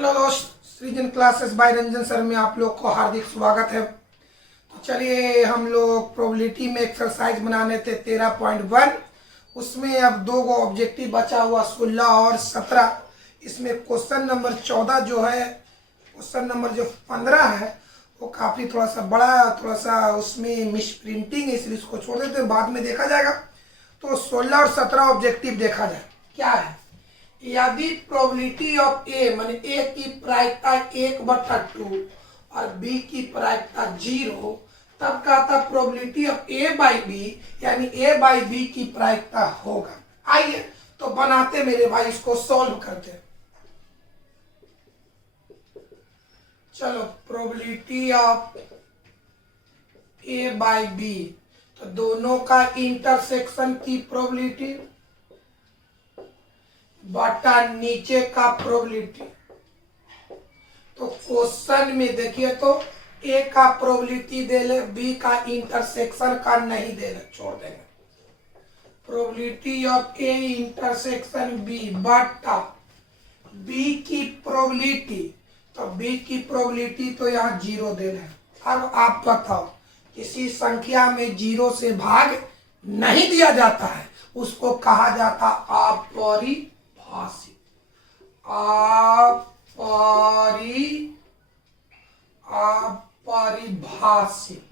Hello दोस्त, सृजन classes bye Ranjan sir में आप लोग को हार्दिक स्वागत है। तो चलिए हम लोग प्रोबेबिलिटी में एक्सरसाइज बनाने थे 13.1। उसमें अब दो गो ऑब्जेक्टिव बचा हुआ 16 और 17। इसमें क्वेश्चन नंबर 14 जो है, क्वेश्चन नंबर जो 15 है वो काफ़ी थोड़ा सा बड़ा, थोड़ा सा उसमें मिस प्रिंटिंग है, इसलिए इसको छोड़ देते हैं, बाद में देखा जाएगा। तो 16 और 17 ऑब्जेक्टिव देखा जाए क्या है। यदि प्रोबेबिलिटी ऑफ ए माने ए की प्रायिकता 1/2 और बी की प्रायिकता 0, तब कहता probability of A by B यानी ए बाई बी की प्रायिकता होगा। आइए तो बनाते मेरे भाई, इसको सॉल्व करते। चलो, probability of A by B, तो दोनों का इंटरसेक्शन की प्रोबेबिलिटी बटा नीचे का प्रोबेबिलिटी। तो क्वेश्चन में देखिए तो ए का प्रोबेबिलिटी दे ले, बी का इंटरसेक्शन का नहीं दे ले, छोड़ देंगे। Probability of A intersection B बटा बी की प्रोबेबिलिटी, तो बी की प्रोबेबिलिटी तो यहाँ 0 दे ले। अब आप बताओ, किसी संख्या में 0 से भाग नहीं दिया जाता है, उसको कहा जाता अपरिभाषित। अपरिभाषित।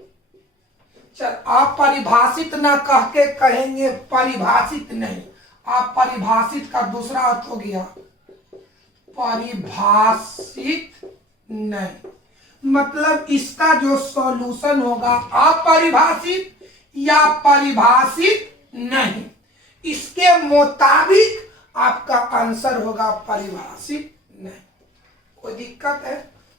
चल, अपरिभाषित ना कह के कहेंगे परिभाषित नहीं। अपरिभाषित का दूसरा अर्थ हो गया परिभाषित नहीं, मतलब इसका जो सॉल्यूशन होगा अपरिभाषित या परिभाषित नहीं, इसके मुताबिक आपका आंसर होगा परिभाषित नहीं। कोई दिक्कत है,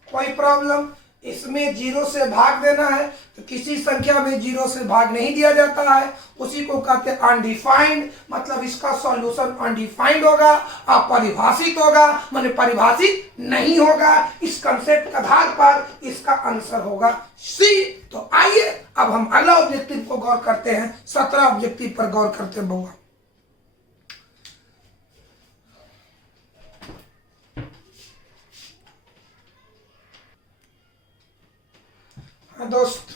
कोई प्रॉब्लम? इसमें 0 से भाग देना है, तो किसी संख्या में 0 से भाग नहीं दिया जाता है, उसी को कहते हैं अनडिफाइंड। मतलब इसका सॉल्यूशन अनडिफाइंड होगा, अपरिभाषित होगा, माने परिभाषित नहीं होगा। इस कंसेप्ट के आधार पर इसका आंसर होगा सी। तो आइए अब हम अगला ऑब्जेक्टिव को गौर करते हैं। 17 ऑब्जेक्टिव पर गौर करते हैं बहुआ। दोस्त,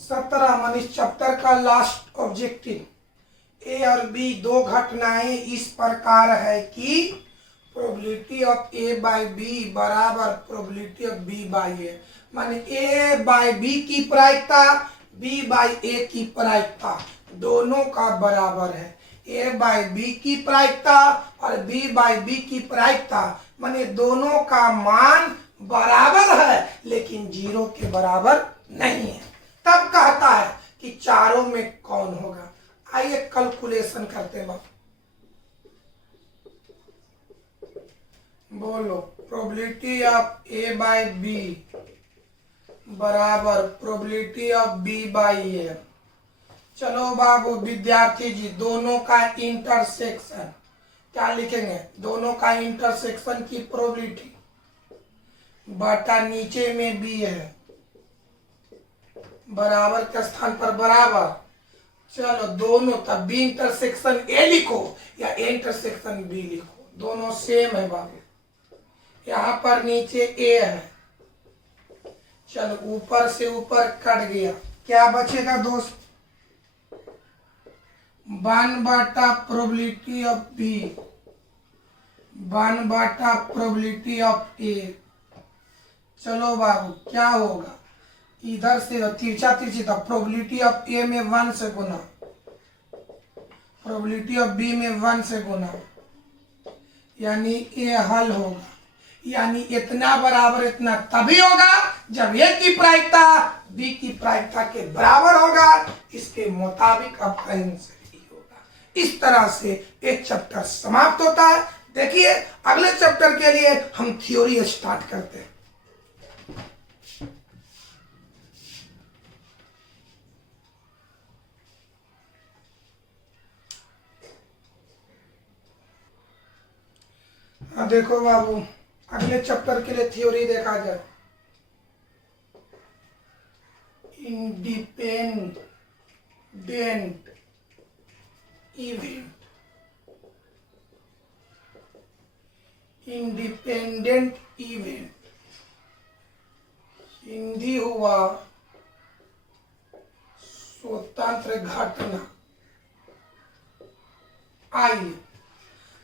17 मान इस चैप्टर का लास्ट ऑब्जेक्टिव। ए और बी दो घटनाएं इस प्रकार है कि probability of A by B बराबर probability of B by A, माने ए बाई बी की प्रायिकता बी बाई ए की प्रायिकता दोनों का बराबर है। ए बाई बी की प्रायिकता और बी बाई बी की प्रायिकता माने दोनों का मान बराबर है, लेकिन 0 के बराबर नहीं है। तब कहता है कि चारों में कौन होगा। आइए कैलकुलेशन करते हैं। बोलो, probability of A by B बराबर probability of B by A. चलो बाबू विद्यार्थी जी, दोनों का इंटरसेक्शन क्या लिखेंगे? दोनों का इंटरसेक्शन की प्रोबेबिलिटी बटा नीचे में बी है, बराबर के स्थान पर बराबर। चलो दोनों, तब बी इंटरसेक्शन ए लिखो या ए इंटरसेक्शन बी लिखो, दोनों सेम है बाबू। यहाँ पर नीचे ए है, चलो ऊपर से ऊपर कट गया, क्या बचेगा दोस्त? 1/, probability of B 1/, probability of A. चलो बाबू क्या होगा? इधर से तिरछा तिरछी, तो प्रोबेबिलिटी ऑफ ए में 1 से गुना, प्रोबेबिलिटी ऑफ बी में 1 से गुना, यानी ए हल होगा। यानी इतना बराबर इतना तभी होगा जब ए की प्रायिकता बी की प्रायिकता के बराबर होगा। इसके मुताबिक आपका आंसर ही होगा। इस तरह से एक चैप्टर समाप्त होता है। देखिए अगले चैप्टर के लिए हम थ्योरी स्टार्ट करते हैं। हाँ देखो बाबू, अगले चैप्टर के लिए थ्योरी देखा जाए। Independent event independent event, Hindi हुआ स्वतंत्र घटना। आइए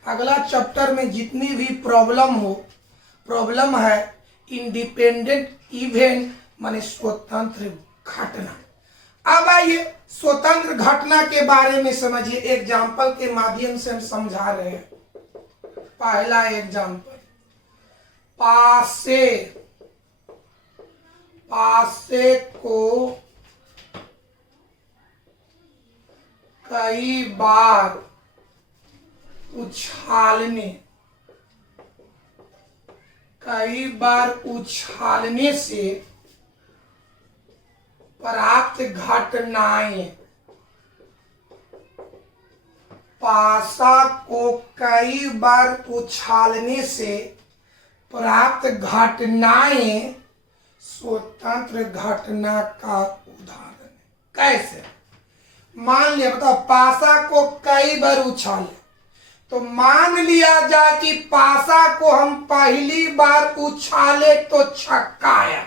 अगला चैप्टर में जितनी भी प्रॉब्लम है इंडिपेंडेंट इवेंट माने स्वतंत्र घटना। अब आइए स्वतंत्र घटना के बारे में समझिए, एग्जाम्पल के माध्यम से हम समझा रहे हैं। पहला एग्जाम्पल, पासे को कई बार उछालने से प्राप्त घटनाएं, पासा को कई बार उछालने से प्राप्त घटनाएं स्वतंत्र घटना का उदाहरण है। कैसे? मान लिया, बताओ, पासा को कई बार उछाले तो मान लिया जाए कि पासा को हम पहली बार उछाले तो छक्का आया।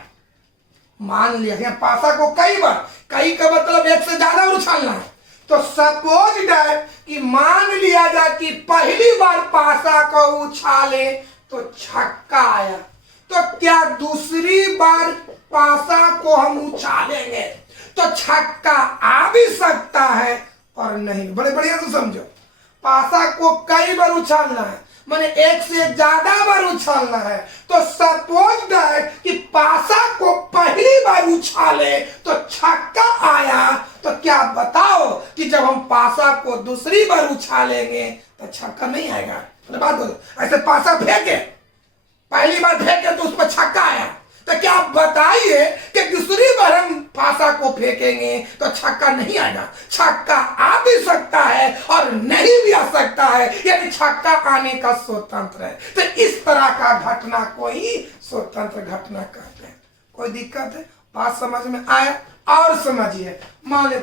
मान लिया पासा को कई बार, कई का मतलब एक से ज्यादा उछालना है। तो सपोज दैट कि मान लिया जाए कि पहली बार पासा को उछाले तो छक्का आया, तो क्या दूसरी बार पासा को हम उछालेंगे तो छक्का आ भी सकता है और नहीं? बड़े बढ़िया से समझो, पासा को कई बार उछालना है माने एक से ज्यादा बार उछालना है। तो सपोज दैट कि पासा को पहली बार उछाले तो छक्का आया, तो क्या बताओ कि जब हम पासा को दूसरी बार उछालेंगे तो छक्का नहीं आएगा? तो बात करो, ऐसे पासा फेंके, पहली बार फेंके तो उस पर छक्का आया, तो क्या आप बताइए कि दूसरी बार हम पासा को फेंकेंगे तो छक्का नहीं आएगा? छक्का आ भी सकता है और नहीं भी आ सकता है, यानी छक्का आने का स्वतंत्र है। तो इस तरह का घटना को ही स्वतंत्र घटना कहते हैं। कोई दिक्कत है? बात समझ में आया? और समझिए, मान ले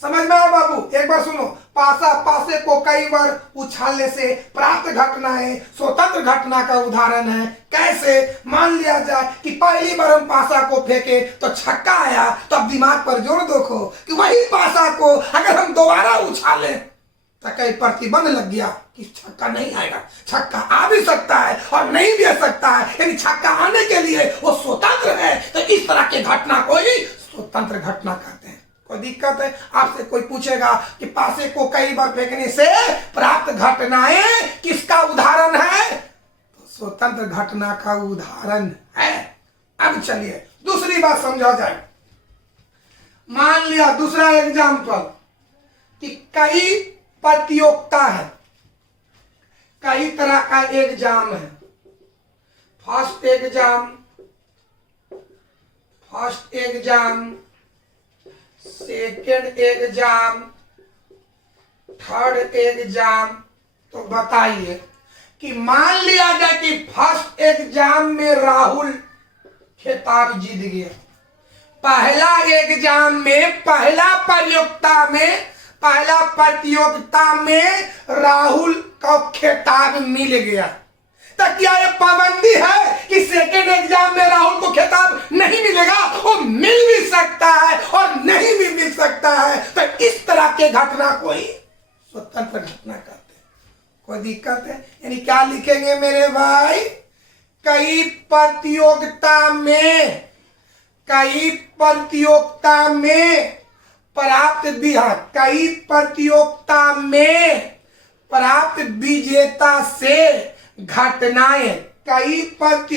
समझ में आया बाबू? एक बार सुनो, पासे को कई बार उछालने से प्राप्त घटनाएं स्वतंत्र घटना का उदाहरण है। कैसे? मान लिया जाए कि पहली बार हम पासा को फेंके तो छक्का आया, तो अब दिमाग पर जोर देखो कि वही पासा को अगर हम दोबारा उछाले तो कई प्रतिबंध लग गया कि छक्का नहीं आएगा। छक्का आ भी सकता है और नहीं भी आ सकता है, यानी छक्का आने के लिए वो स्वतंत्र है। तो इस तरह के घटना को ही स्वतंत्र घटना कहते हैं। कोई दिक्कत है? आपसे कोई पूछेगा कि पासे को कई बार फेंकने से प्राप्त घटनाएं किसका उदाहरण है? तो स्वतंत्र घटना का उदाहरण है। अब चलिए दूसरी बात समझा जाए। मान लिया दूसरा एग्जाम्पल कि कई प्रतियोगिता है, कई तरह का एग्जाम है। First exam, second exam, third exam. तो बताइए कि मान लिया जाए कि फर्स्ट एग्जाम में राहुल खिताब जीत गया, पहला एग्जाम में पहला प्रतियोगिता में राहुल को खिताब मिल गया, तो क्या यह पाबंदी है कि सेकेंड एग्जाम में राहुल को खिताब नहीं मिलेगा? वो मिल भी सकता है और नहीं भी मिल सकता है। तो इस तरह के घटना को ही स्वतंत्र घटना कहते हैं। कोई दिक्कत है? यानी क्या लिखेंगे मेरे भाई? कई प्रतियोगिता में प्राप्त विजेता से घटनाएं,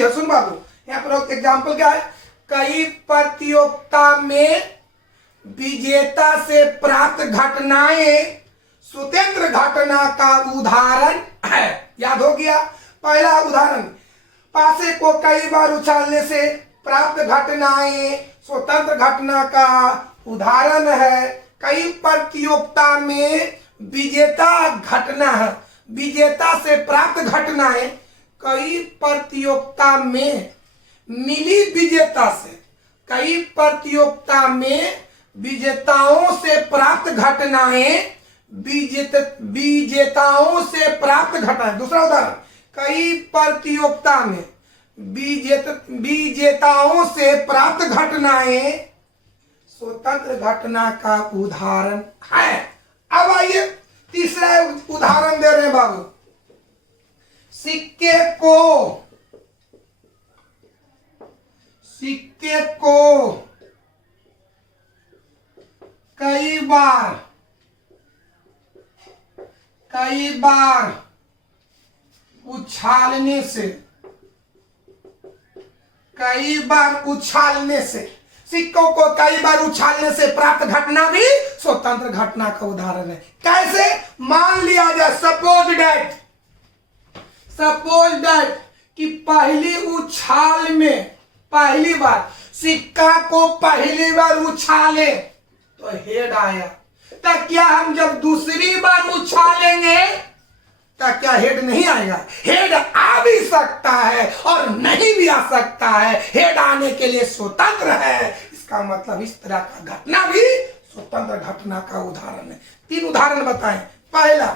सुन बाबू, यहाँ पर एग्जाम्पल क्या है? कई प्रतियोगिता में विजेता से प्राप्त घटनाएं स्वतंत्र घटना का उदाहरण है। याद हो गया? पहला उदाहरण, पासे को कई बार उछालने से प्राप्त घटनाएं स्वतंत्र घटना का उदाहरण है। कई प्रतियोगिता में विजेता से प्राप्त घटनाएं, कई प्रतियोगिता में मिली विजेताओं से प्राप्त घटनाएं, विजेताओं से प्राप्त घटनाएं। दूसरा उदाहरण, कई प्रतियोगिता में विजेताओं से प्राप्त घटनाएं स्वतंत्र घटना का उदाहरण है। अब आइए तीसरा उदाहरण दे रहे हैं बाबू। सिक्के को कई बार उछालने से सिक्कों को कई बार उछालने से प्राप्त घटना भी स्वतंत्र घटना का उदाहरण है। कैसे? मान लिया जाए सपोज दैट कि पहली उछाल में पहली बार सिक्का को पहली बार उछाले तो हेड आया, तो क्या हम जब दूसरी बार उछालेंगे तो क्या हेड नहीं आएगा? हेड आ भी सकता है और नहीं भी आ सकता है। हेड आने के लिए स्वतंत्र है। इसका मतलब इस तरह का घटना भी स्वतंत्र घटना का उदाहरण है। 3 उदाहरण बताएं। पहला,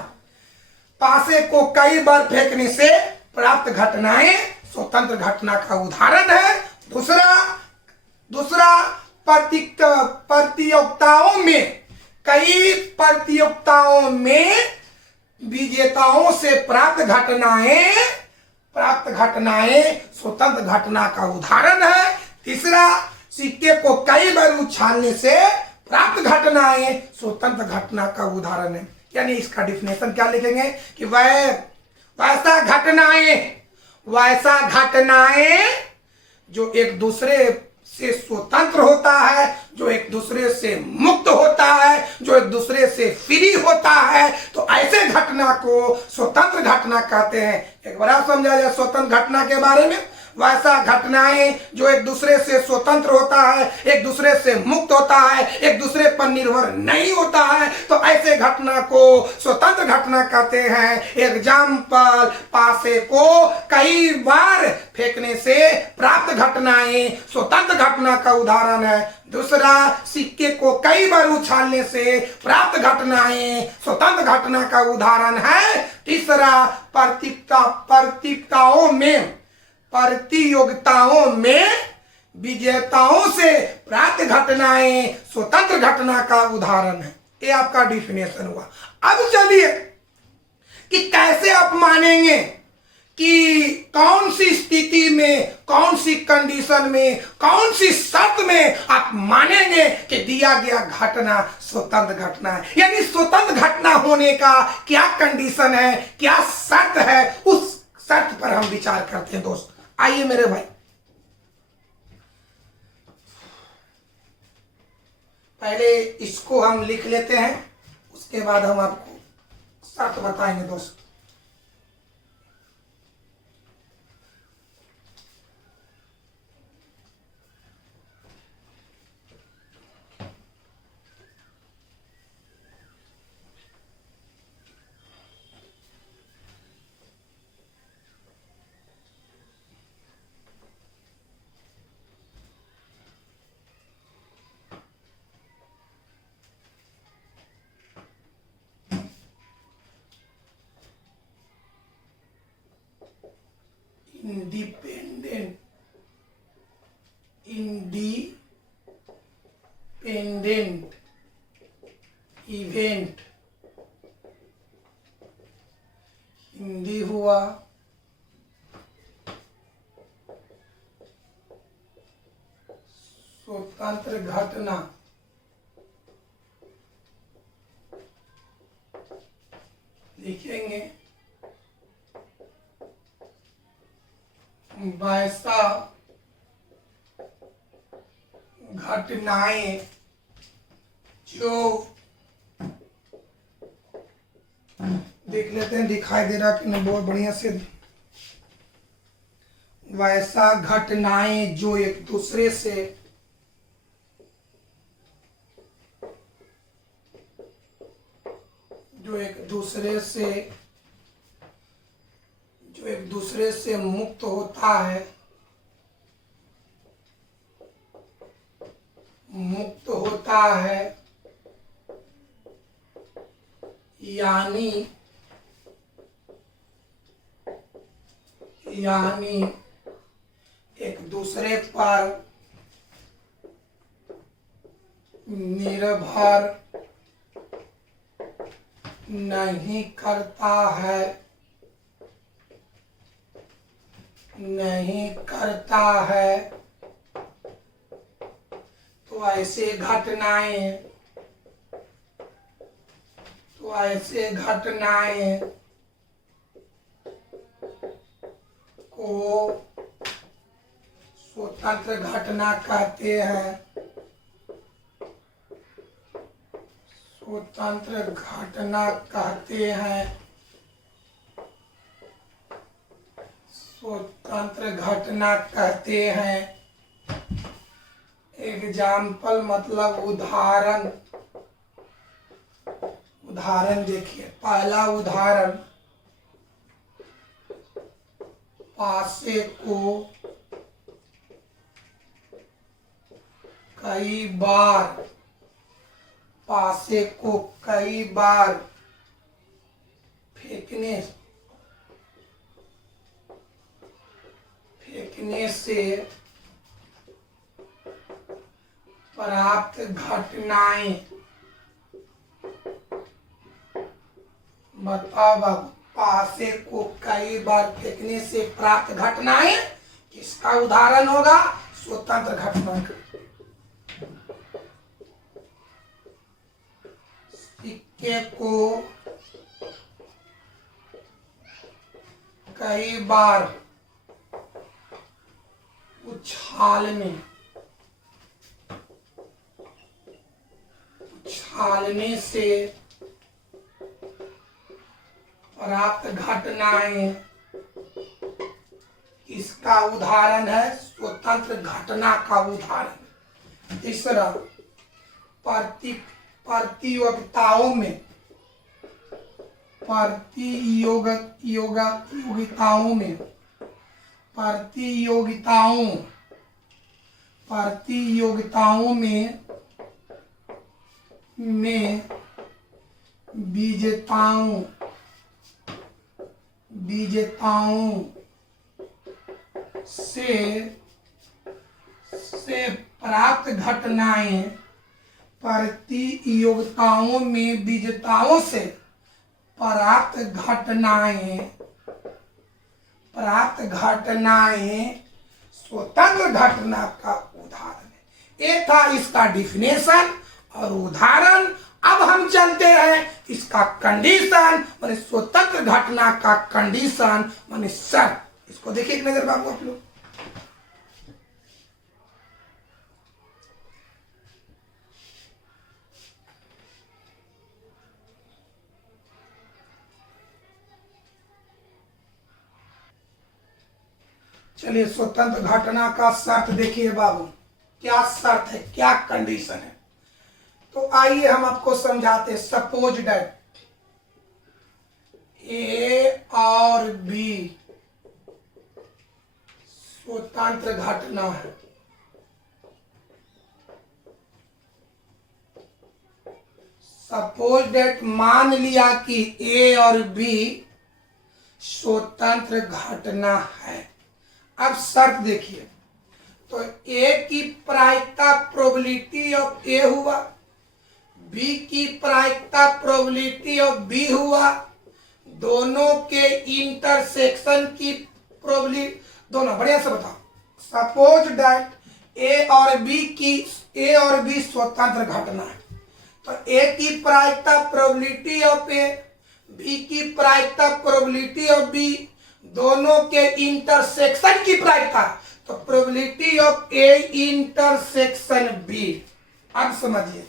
पासे को कई बार फेंकने से प्राप्त घटनाएं स्वतंत्र घटना का उदाहरण है। दूसरा कई प्रतियोगिताओं में विजेताओं से प्राप्त घटनाएं स्वतंत्र घटना का उदाहरण है। तीसरा, सिक्के को कई बार उछालने से प्राप्त घटनाएं स्वतंत्र घटना का उदाहरण है। यानी इसका डिफिनेशन क्या लिखेंगे कि वैसा घटनाएं जो एक दूसरे से स्वतंत्र होता है, जो एक दूसरे से मुक्त होता है, जो एक दूसरे से फ्री होता है, तो ऐसे घटना को स्वतंत्र घटना कहते हैं। एक बार आप समझा जाए स्वतंत्र घटना के बारे में। वैसा घटनाएं जो एक दूसरे से स्वतंत्र होता है, एक दूसरे से मुक्त होता है, एक दूसरे पर निर्भर नहीं होता है, तो ऐसे घटना को स्वतंत्र घटना कहते हैं। एग्जाम्पल, पासे को कई बार फेंकने से प्राप्त घटनाएं स्वतंत्र घटना का उदाहरण है। दूसरा, सिक्के को कई बार उछालने से प्राप्त घटनाएं स्वतंत्र घटना का उदाहरण है। तीसरा, प्रतियोगिताओं में विजेताओं से प्राप्त घटनाएं स्वतंत्र घटना का उदाहरण है। ये आपका डिफिनेशन हुआ। अब चलिए कि कैसे आप मानेंगे कि कौन सी स्थिति में, कौन सी कंडीशन में, कौन सी शर्त में आप मानेंगे कि दिया गया घटना स्वतंत्र घटना है। यानी स्वतंत्र घटना होने का क्या कंडीशन है, क्या शर्त है, उस शर्त पर हम विचार करते हैं दोस्त। आइए मेरे भाई, पहले इसको हम लिख लेते हैं, उसके बाद हम आपको शर्त बताएंगे दोस्त। इंडिपेंडेंट इवेंट हिंदी हुआ, स्वतंत्र घटना लिखेंगे। वैसा घटनाएं जो, देख लेते हैं दिखाई दे रहा कि नहीं, बहुत बढ़िया से। वैसा घटनाएं जो एक दूसरे से मुक्त होता है, यानी यानी एक दूसरे पर निर्भर नहीं करता है, नहीं करता है। तो ऐसे घटनाएं को स्वतंत्र घटना कहते हैं। स्वतंत्र घटना कहते हैं। स्वतंत्र घटना कहते हैं। एग्जाम्पल मतलब उदाहरण। उदाहरण देखिए, पहला उदाहरण, पासे को कई बार फेंकने से प्राप्त घटनाएं। बताओ बाबू, पासे को कई बार फेंकने से प्राप्त घटनाएं किसका उदाहरण होगा? स्वतंत्र घटना का। सिक्के को कई बार उछालने से प्राप्त घटनाएं इसका उदाहरण है। स्वतंत्र घटना का उदाहरण। तीसरा, प्रतियोगिताओं में विजेताओं से प्राप्त घटनाएं। प्रतियोगिताओं में विजेताओं से प्राप्त घटनाएं स्वतंत्र घटना का उदाहरण है। ये था इसका डिफिनेशन और उदाहरण। अब हम चलते हैं इसका कंडीशन, माने स्वतंत्र घटना का कंडीशन माने शर्त। इसको देखिए एक नजर बाबू आप लोग। चलिए, स्वतंत्र घटना का शर्त देखिए बाबू, क्या शर्त है, क्या कंडीशन है। तो आइए हम आपको समझाते। सपोज दैट ए और बी स्वतंत्र घटना है। सपोज दैट मान लिया कि ए और बी स्वतंत्र घटना है। अब शर्त देखिए, तो ए की प्रायिकता प्रोबेबिलिटी ऑफ ए हुआ, बी की प्रायिकता प्रोबेबिलिटी ऑफ बी हुआ, दोनों के इंटरसेक्शन की प्रोबेबिलिटी, दोनों बढ़िया से बताओ। सपोज दैट ए और बी स्वतंत्र घटना है, तो ए की प्रायिकता प्रोबेबिलिटी ऑफ ए, बी की प्रायिकता प्रोबेबिलिटी ऑफ बी, दोनों के इंटरसेक्शन की प्रायिकता, तो probability of A intersection B. अब समझिए,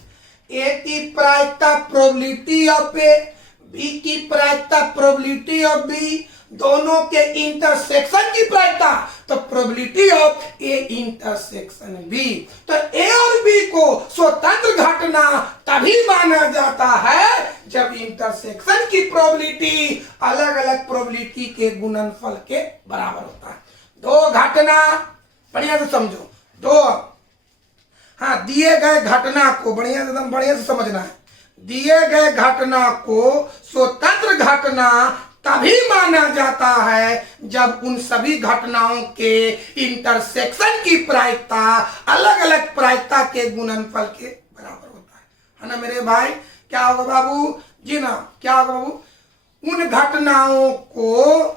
ए की प्रायिकता प्रोबेबिलिटी ऑफ ए, बी की प्रायिकता प्रोबेबिलिटी ऑफ बी, दोनों के इंटरसेक्शन की प्रायिकता, तो probability of A intersection B. तो ए और बी को स्वतंत्र घटना तभी माना जाता है जब इंटरसेक्शन की प्रोबेबिलिटी अलग अलग प्रोबेबिलिटी के गुणनफल के बराबर होता है। दो घटना, बढ़िया से समझो, दो, हाँ, दिए गए घटना को बढ़िया से समझना है। दिए गए घटना को स्वतंत्र घटना तभी माना जाता है जब उन सभी घटनाओं के इंटरसेक्शन की प्रायिकता अलग अलग प्रायिकता के गुणनफल के बराबर होता है ना मेरे भाई। क्या होगा बाबू जी ना, क्या होगा बाबू, उन घटनाओं को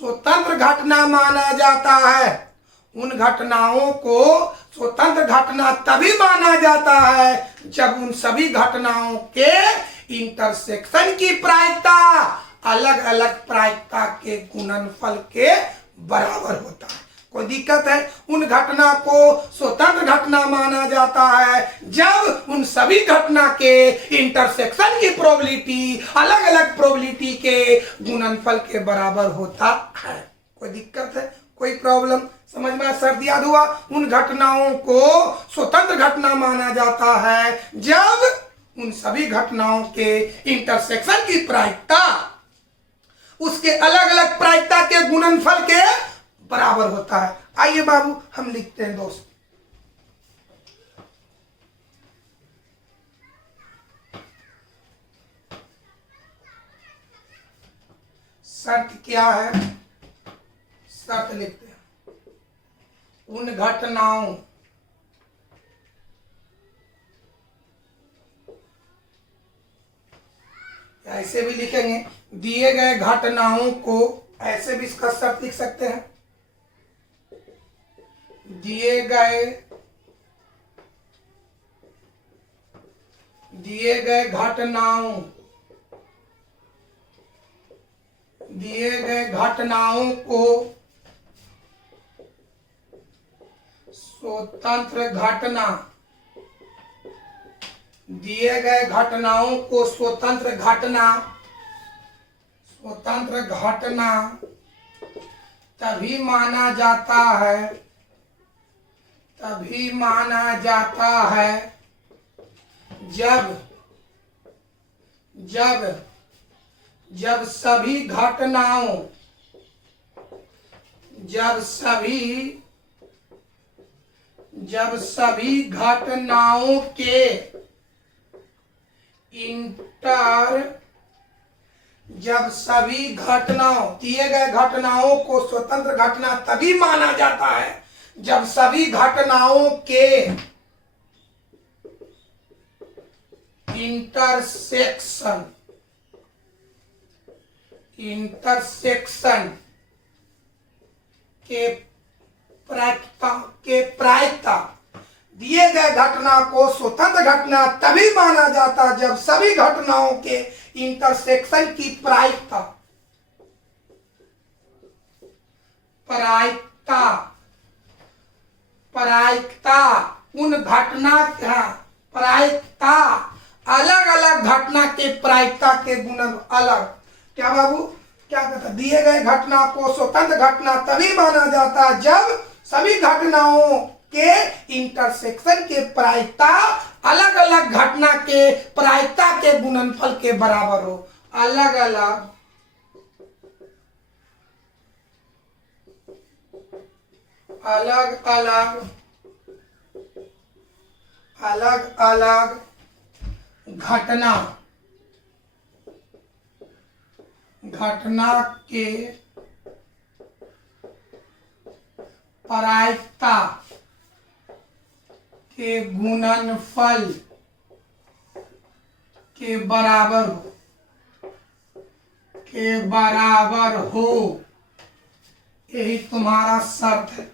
स्वतंत्र घटना माना जाता है। उन घटनाओं को स्वतंत्र घटना तभी माना जाता है जब उन सभी घटनाओं के इंटरसेक्शन की प्रायिकता अलग अलग प्रायिकता के गुणनफल के बराबर होता है। कोई दिक्कत है? उन घटना को स्वतंत्र घटना माना जाता है जब उन सभी घटना के इंटरसेक्शन की प्रोबेबिलिटी अलग अलग प्रोबेबिलिटी के गुणनफल के बराबर होता है। कोई दिक्कत है? कोई प्रॉब्लम समझ में? शर्त याद हुआ? उन घटनाओं को स्वतंत्र घटना माना जाता है जब उन सभी घटनाओं के इंटरसेक्शन की प्रायिकता उसके अलग अलग प्रायिकता के गुणनफल के बराबर होता है। आइए बाबू हम लिखते हैं दोस्त, शर्त क्या है? शर्त लिखते हैं, उन घटनाओं ऐसे भी लिखेंगे, दिए गए घटनाओं को, ऐसे भी इसका शर्त लिख सकते हैं, दिए गए घटनाओं को स्वतंत्र घटना, दिए गए घटनाओं को स्वतंत्र घटना तभी माना जाता है जब सभी घटनाओं के दिए गए घटनाओं को स्वतंत्र घटना तभी माना जाता है जब सभी घटनाओं के इंटरसेक्शन के प्रायिकता दिए गए घटना को स्वतंत्र घटना तभी माना जाता है जब सभी घटनाओं के इंटरसेक्शन की प्रायिकता उन घटना का प्रायिकता अलग अलग घटना के प्रायिकता के गुणन अलग। क्या बाबू? क्या कहता? दिए गए घटना को स्वतंत्र घटना तभी माना जाता है जब सभी घटनाओं के इंटरसेक्शन के प्रायिकता अलग अलग घटना के प्रायिकता के गुणनफल के बराबर हो। अलग अलग घटना के प्रायिकता के गुणनफल के बराबर हो, यही तुम्हारा शर्त है।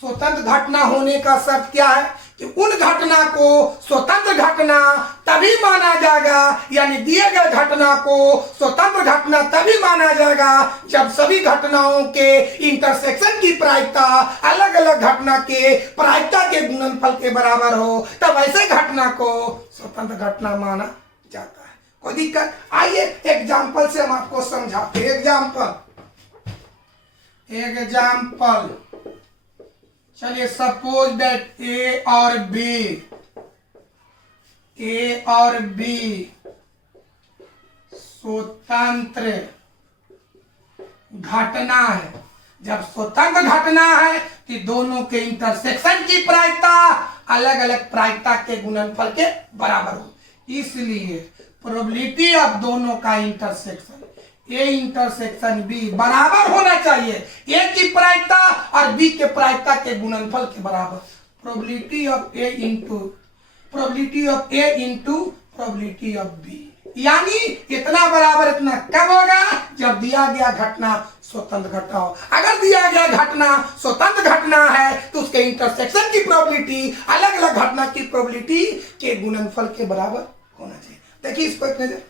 स्वतंत्र घटना होने का शर्त क्या है कि उन घटना को स्वतंत्र घटना तभी माना जाएगा, यानी दिए गए घटना को स्वतंत्र घटना तभी माना जाएगा जब सभी घटनाओं के इंटरसेक्शन की प्रायिकता अलग अलग घटना के प्रायिकता के गुणनफल के बराबर हो, तब ऐसे घटना को स्वतंत्र घटना माना जाता है। कोई दिक्कत? आइए एग्जाम्पल से हम आपको समझाते हैं। एग्जाम्पल चलिए, सपोज दैट ए और बी स्वतंत्र घटना है। जब स्वतंत्र घटना है कि दोनों के इंटरसेक्शन की प्रायिकता अलग अलग प्रायिकता के गुणनफल के बराबर हो, इसलिए प्रोबेबिलिटी ऑफ दोनों का इंटरसेक्शन ए इंटरसेक्शन बी बराबर होना चाहिए ए की प्रायिकता और बी के प्रायिकता के गुणनफल के बराबर। Probability of A into probability of A into probability of B, यानी इतना बराबर इतना कब होगा? जब दिया गया घटना स्वतंत्र घटना हो। अगर दिया गया घटना स्वतंत्र घटना है तो उसके इंटरसेक्शन की प्रोबेबिलिटी अलग अलग घटना की प्रोबेबिलिटी के गुणनफल के बराबर होना चाहिए। देखिए इसको एक नजर,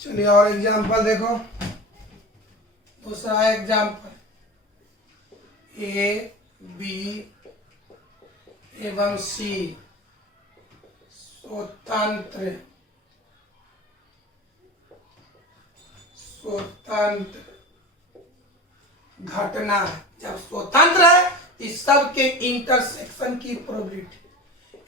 चलिए और एग्जांपल देखो। दूसरा एग्जांपल, ए बी एवं सी स्वतंत्र घटना है। जब स्वतंत्र है इस सब के इंटरसेक्शन की प्रोबेबिलिटी,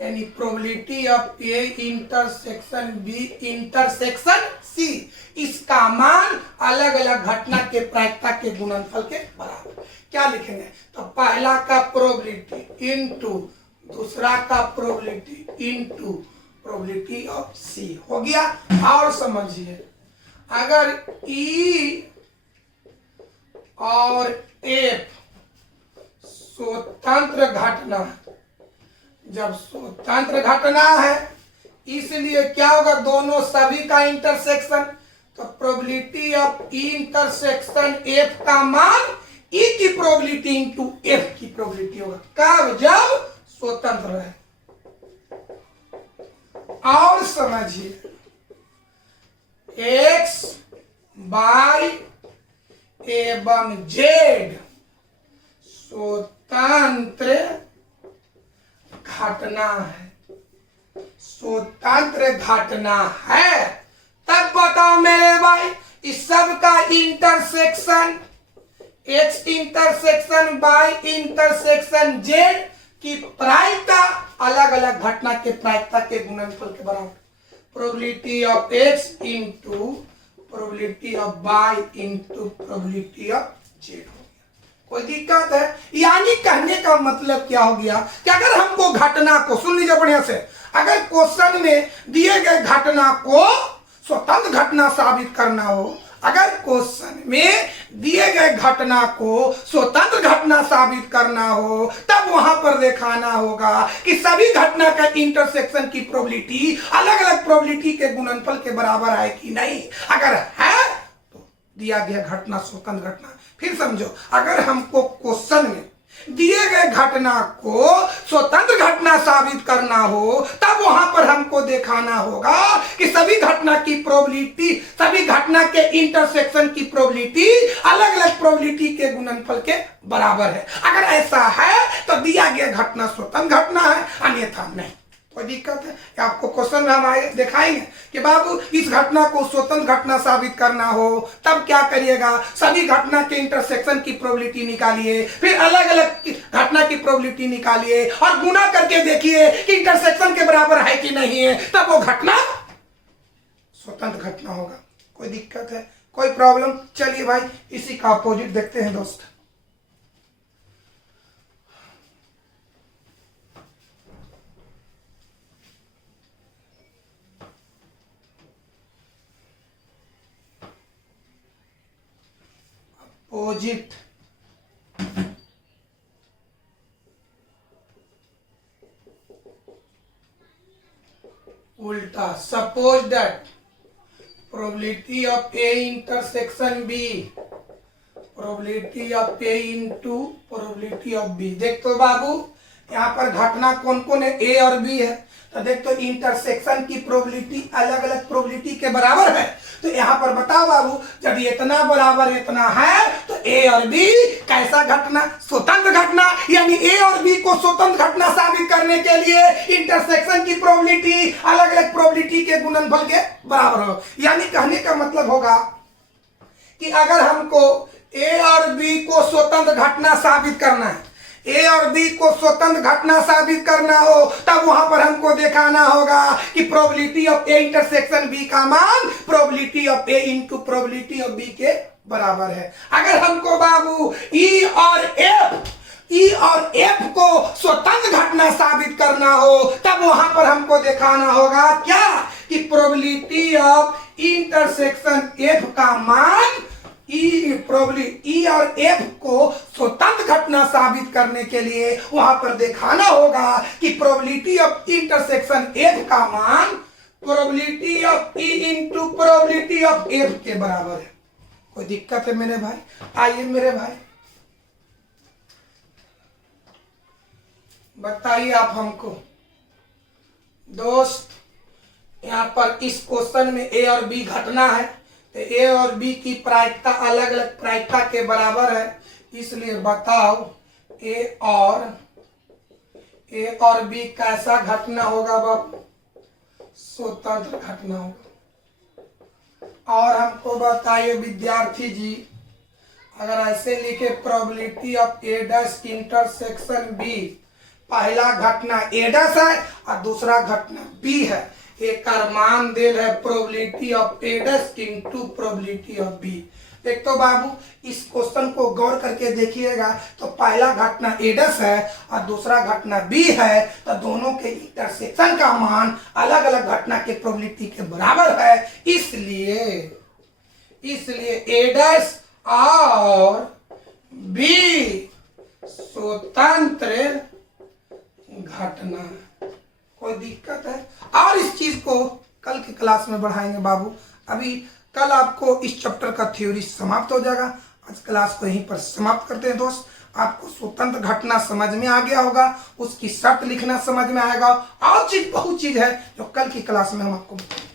यानी probability of A intersection B intersection C, इसका मान अलग अलग घटना के प्रायिकता के गुणनफल के बराबर। क्या लिखेंगे? तो पहला का प्रोबेबिलिटी इनटू दूसरा का प्रोबेबिलिटी इनटू प्रोबेबिलिटी ऑफ सी हो गया। और समझिए, अगर ई और एफ स्वतंत्र घटना, जब स्वतंत्र घटना है इसलिए क्या होगा? दोनों सभी का इंटरसेक्शन, तो probability of E intersection F का मान ई की प्रोबेबिलिटी इंटू एफ की प्रोबेबिलिटी होगा। कब? जब स्वतंत्र है। और समझिए, एक्स वाई एवं जेड स्वतंत्र घटना है, स्वतंत्र घटना है। तब बताओ मेरे भाई, इस सब का intersection X intersection Y intersection Z की प्रायिकता अलग अलग घटना के प्रायिकता के गुणनफल के बराबर। Probability of X into probability of Y into probability of Z. कोई दिक्कत है? यानी कहने का मतलब क्या हो गया कि अगर हमको घटना को, सुन लीजिए बढ़िया से, अगर क्वेश्चन में दिए गए घटना को स्वतंत्र घटना साबित करना हो, अगर क्वेश्चन में दिए गए घटना को स्वतंत्र घटना साबित करना हो, तब वहां पर दिखाना होगा कि सभी घटना का इंटरसेक्शन की प्रोबेबिलिटी अलग अलग प्रोबेबिलिटी के गुणनफल के बराबर है कि नहीं। अगर है तो दिया गया घटना स्वतंत्र घटना। फिर समझो, अगर हमको क्वेश्चन में दिए गए घटना को स्वतंत्र घटना साबित करना हो, तब वहां पर हमको दिखाना होगा कि सभी घटना की प्रोबेबिलिटी, सभी घटना के इंटरसेक्शन की प्रोबेबिलिटी अलग अलग प्रोबेबिलिटी के गुणनफल के बराबर है। अगर ऐसा है तो दिया गया घटना स्वतंत्र घटना है, अन्यथा नहीं। कोई दिक्कत है? आपको क्वेश्चन में हम आए दिखाएंगे कि बाबू इस घटना को स्वतंत्र घटना साबित करना हो, तब क्या करिएगा? सभी घटना के इंटरसेक्शन की प्रोबेबिलिटी निकालिए, फिर अलग अलग घटना की प्रोबेबिलिटी निकालिए और गुना करके देखिए कि इंटरसेक्शन के बराबर है कि नहीं है, तब वो घटना स्वतंत्र घटना होगा। कोई दिक्कत है? कोई प्रॉब्लम? चलिए भाई इसी का अपोजिट देखते हैं दोस्त। अपोजिट, उल्टा। Suppose that probability of A intersection B probability of A into probability of B. देख तो बाबू यहाँ पर घटना कौन कौन है? ए और बी है। तो देख तो इंटरसेक्शन की प्रोबेबिलिटी अलग अलग प्रोबेबिलिटी के बराबर है। तो यहाँ पर बताओ बाबू, जब इतना बराबर इतना है तो ए और बी कैसा घटना? स्वतंत्र घटना। यानी ए और बी को स्वतंत्र घटना साबित करने के लिए इंटरसेक्शन की प्रोबेबिलिटी अलग अलग प्रोबेबिलिटी के गुणनफल के बराबर हो। यानी कहने का मतलब होगा कि अगर हमको ए और बी को स्वतंत्र घटना साबित करना है, ए और बी को स्वतंत्र घटना साबित करना हो, तब वहां पर हमको दिखाना होगा कि probability of A intersection B का मान probability of A into probability of B के बराबर है। अगर हमको बाबू ई और एफ ई और एफ को स्वतंत्र घटना साबित करना हो, तब वहां पर हमको दिखाना होगा क्या कि प्रोबेबिलिटी ऑफ इंटरसेक्शन एफ का मान ई और एफ को स्वतंत्र घटना साबित करने के लिए वहां पर दिखाना होगा कि प्रोबेबिलिटी ऑफ इंटरसेक्शन एफ का मान probability of E into probability of F के बराबर है। कोई दिक्कत है मेरे भाई? आइए मेरे भाई बताइए आप हमको। दोस्त यहाँ पर इस क्वेश्चन में ए और बी घटना है, तो ए और बी की प्रायिकता अलग अलग प्रायिकता के बराबर है, इसलिए बताओ ए और बी कैसा घटना होगा बाबू? स्वतंत्र घटना होगा। और हमको बताइए विद्यार्थी जी, अगर ऐसे लिखे probability of A dash intersection B, पहला घटना ए डैश है और दूसरा घटना बी है, एक का मान देल है probability of A dash into probability of B. एक तो बाबू इस क्वेश्चन को गौर करके देखिएगा, तो पहला घटना ए डैश है और दूसरा घटना बी है, तो दोनों के इंटरसेक्शन का मान अलग अलग घटना के प्रोबेबिलिटी के बराबर है, इसलिए ए डैश और बी स्वतंत्र घटना। कोई दिक्कत है? और इस चीज को कल की क्लास में बढ़ाएंगे बाबू। अभी कल आपको इस चैप्टर का थ्योरी समाप्त हो जाएगा। आज क्लास को यहीं पर समाप्त करते हैं दोस्त। आपको स्वतंत्र घटना समझ में आ गया होगा, उसकी शर्त लिखना समझ में आएगा, और चीज बहुत चीज है जो कल की क्लास में हम आपको बताएंगे।